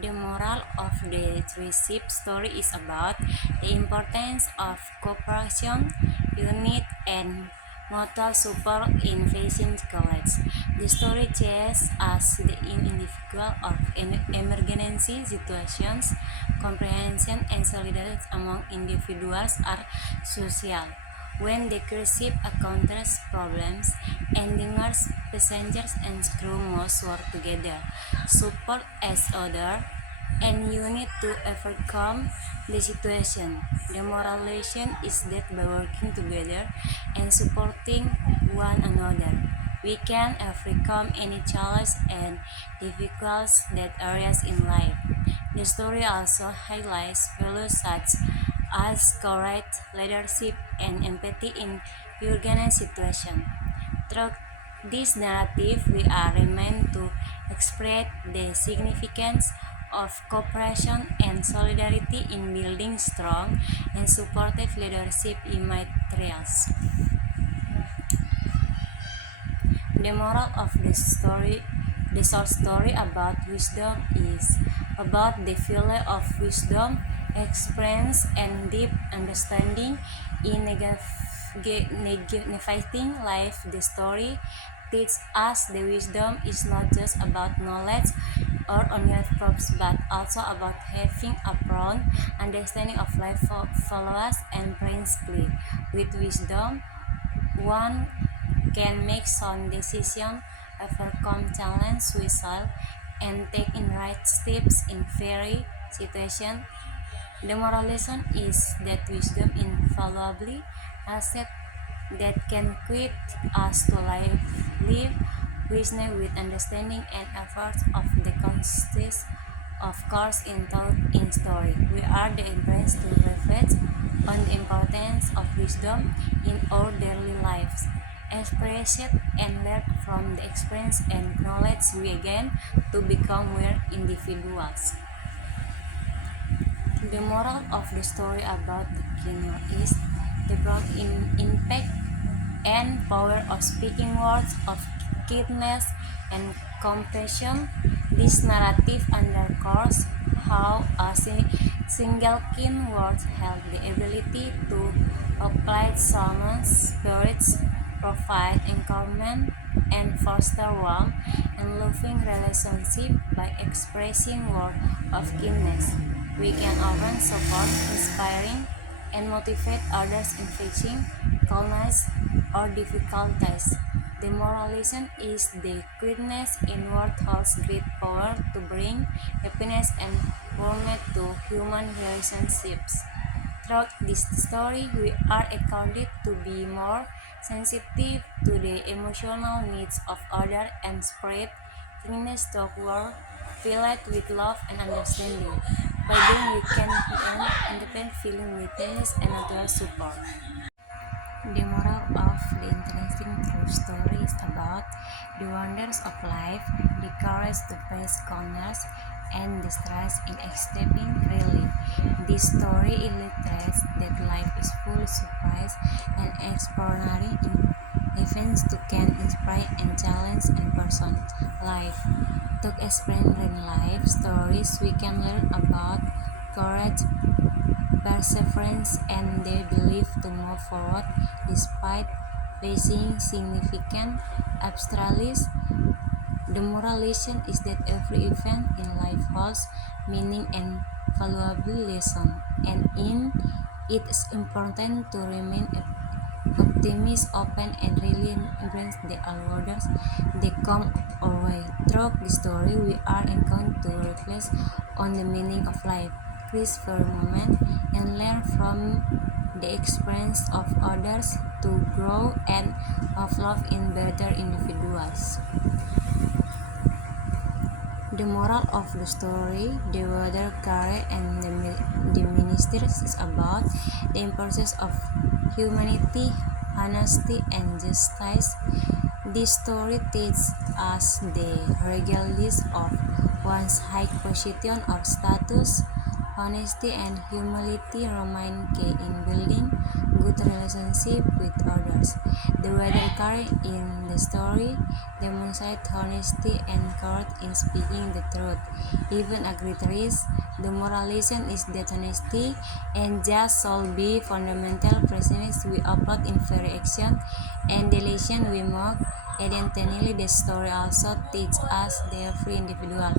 The moral of the three-ship story is about the importance of cooperation, unity, and mutual support in facing challenges. The story teaches us the individual of emergency situations, comprehension, and solidarity among individuals are crucial. When the cruise ship encounters problems, engineers, passengers, and crew must work together, support each other, and you need to overcome the situation. The moral lesson is that by working together and supporting one another, we can overcome any challenge and difficulties that arise in life. The story also highlights values such as courage, leadership, and empathy in organized situations. Through this narrative, we are reminded to express the significance of cooperation and solidarity in building strong and supportive leadership in materials. The moral of the short story about wisdom is about the value of wisdom, experience, and deep understanding in navigating life. The story teaches us the wisdom is not just about knowledge or on your props, but also about having a profound understanding of life follows and principles. With wisdom, one can make sound decisions, overcome challenges wisely, and take in right steps in very situation. The moral lesson is that wisdom infallibly asset that can equip us to live wisely with understanding and efforts of the conscious of course in thought in story. We are the encouraged to reflect on the importance of wisdom in our daily lives. Express it and learn from the experience and knowledge we gain to become more individuals. The moral of the story about the Kino is the broad impact and power of speaking words of kindness and compassion. This narrative underscores how a single kind word has the ability to uplift someone's spirits, provide encouragement, and foster warm and loving relationship by expressing words of kindness. We can often support, inspiring, and motivate others in facing challenges or difficulties. The moral lesson is the goodness in word holds great power to bring happiness and warmth to human relationships. Throughout this story, we are encouraged to be more sensitive to the emotional needs of others and spread kindness toward filled with love and understanding. By then, we can earn independent feeling witness and natural support. The moral of the interesting true story is about the wonders of life, the courage to face corners, and the stress in escaping really. This story illustrates that life is full of surprise and extraordinary events to can inspire and challenge a person's life. To experience in life stories, we can learn about courage, perseverance, and their belief to move forward despite facing significant obstacles. The moral lesson is that every event in life holds meaning and valuable lesson, and in it is important to remain optimistic, open, and really embrace the awards they come our way. Through the story, we are encouraged to reflect on the meaning of life, freeze for a moment, and learn from the experience of others to grow and develop in better individuals. The moral of the story, the water carrier and the ministers is about the importance of humanity, honesty, and justice. This story teaches us the regardless of one's high position or status, honesty and humility remain key in building good relationship with others. The weather character in the story demonstrates honesty and courage in speaking the truth, even agreed risks. The moral lesson is that honesty and just shall be fundamental principles we uphold in very action and the lesson we make. Additionally, the story also teaches us that every individual,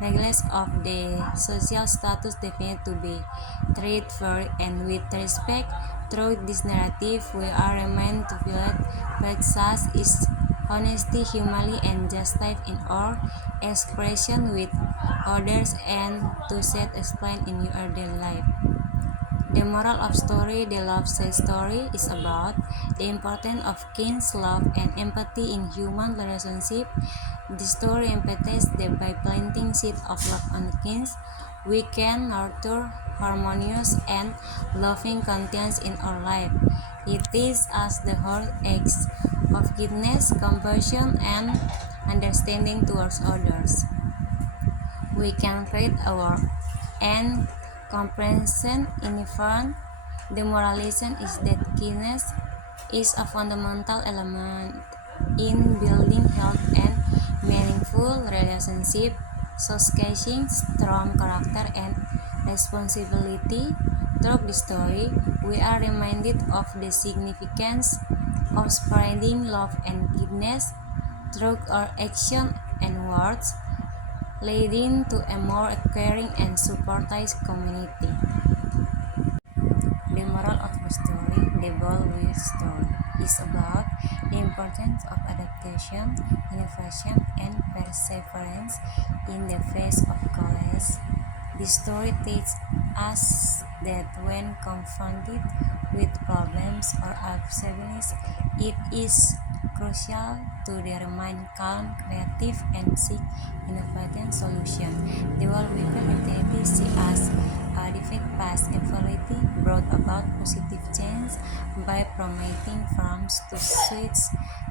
regardless of the social status, defined to be treated fair and with respect. Through this narrative, we are reminded to value such is honesty, humility, and justice in our expression with others and to set explain in your daily life. The moral of story, the love story, is about the importance of kindness, love, and empathy in human relationship. The story emphasizes that by planting seeds of love and kindness, we can nurture harmonious and loving contents in our life. It is as the whole acts of kindness, compassion, and understanding towards others. We can create our and comprehension in different. The moralization is that kindness is a fundamental element in building health and meaningful relationship, showcasing strong character and responsibility. Through the story, we are reminded of the significance of spreading love and kindness through our action and words, leading to a more caring and supportive community. The moral of the story, the Bellwether story, is about the importance of adaptation, innovation, and perseverance in the face of chaos. The story teaches us that when confronted with problems or obstacles, it is crucial to remain calm, creative, and seek innovative solutions. The Bellwether activity sees us defeat past equality, brought about positive change by promoting farms to switch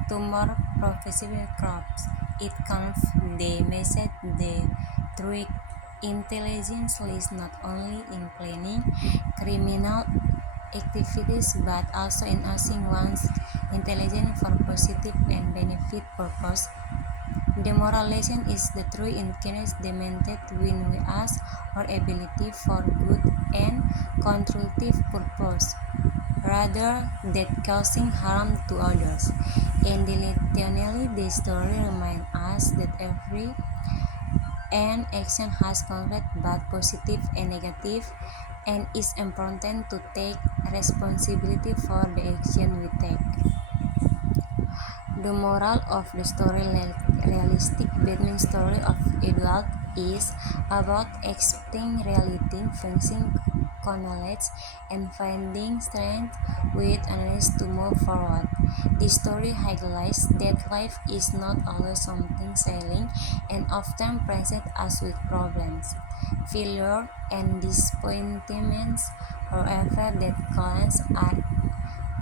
to more profitable crops. It conveys the message that true intelligence lies not only in planning criminal activities but also in using one's intelligence for positive and benefit purpose. The moral lesson is the true intelligence demanded when we use our ability for good and constructive purpose, rather than causing harm to others. And additionally, the story reminds us that every and action has conflict both positive and negative, and it's important to take responsibility for the action we take. The moral of the story, realistic Batman story of adult, is about accepting reality, facing knowledge, and finding strength with others to move forward. The story highlights that life is not always something sailing and often presents us with problems, failure, and disappointments. However, that challenges are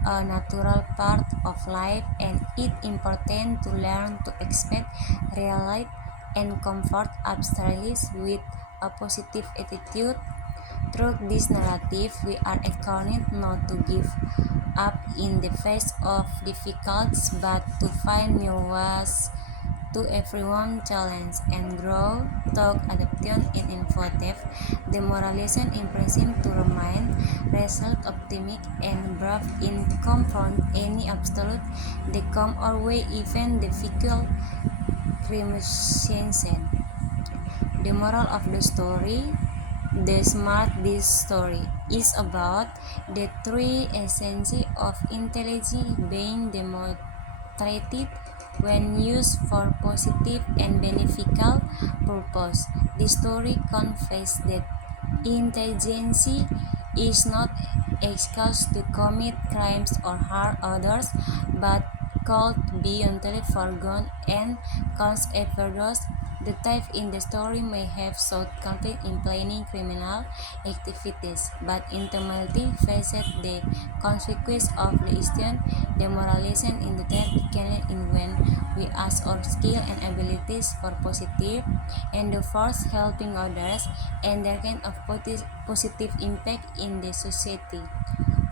a natural part of life, and it's important to learn to expect reality and comfort obstacles with a positive attitude. Through this narrative, we are encouraged not to give up in the face of difficulties, but to find new ways to everyone challenge and grow, talk, adaptation, and innovative. The moral lesson in principle to remain resilient, optimistic, and brave in confront any obstacle that come our way, even difficult circumstances. The moral of the story, the smart this story, is about the three essences of intelligence being demonstrated when used for positive and beneficial purpose. The story conveys that intelligence is not excuse to commit crimes or harm others, but called be entirely for good and cause efforts. The thief in the story may have sought comfort in planning criminal activities, but ultimately faced the consequences of the action. The moral lesson in the text can in when we use our skill and abilities for positive and the force helping others and their kind of positive impact in the society.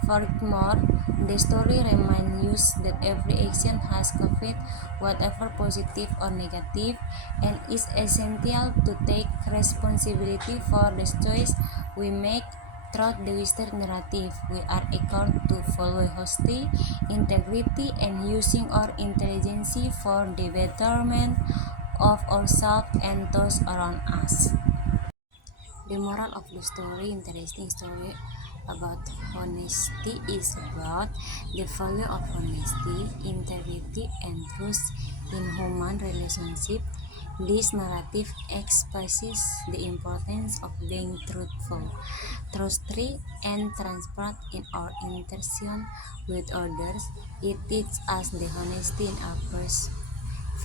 Furthermore, the story reminds us that every action has conflict, whatever positive or negative, and is essential to take responsibility for the choice we make. Throughout the Western narrative, we are encouraged to follow honesty, integrity, and using our intelligence for the betterment of ourselves and those around us. The moral of the story, interesting story about honesty, is about the value of honesty, integrity, and truth in human relationship. This narrative expresses the importance of being truthful, trustworthy, and transparent in our interaction with others. It teaches us the honesty in our virtue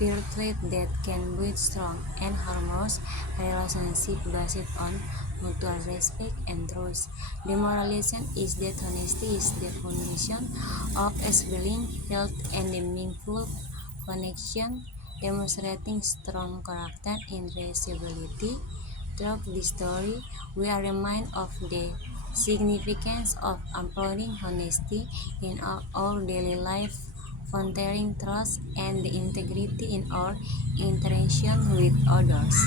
that can build strong and harmonious relationships based on mutual respect and trust. The moral lesson is that honesty is the foundation of a fulfilling, health, and meaningful connection, demonstrating strong character and responsibility. Throughout the story, we are reminded of the significance of empowering honesty in our daily life, fostering trust and the integrity in our interaction with others.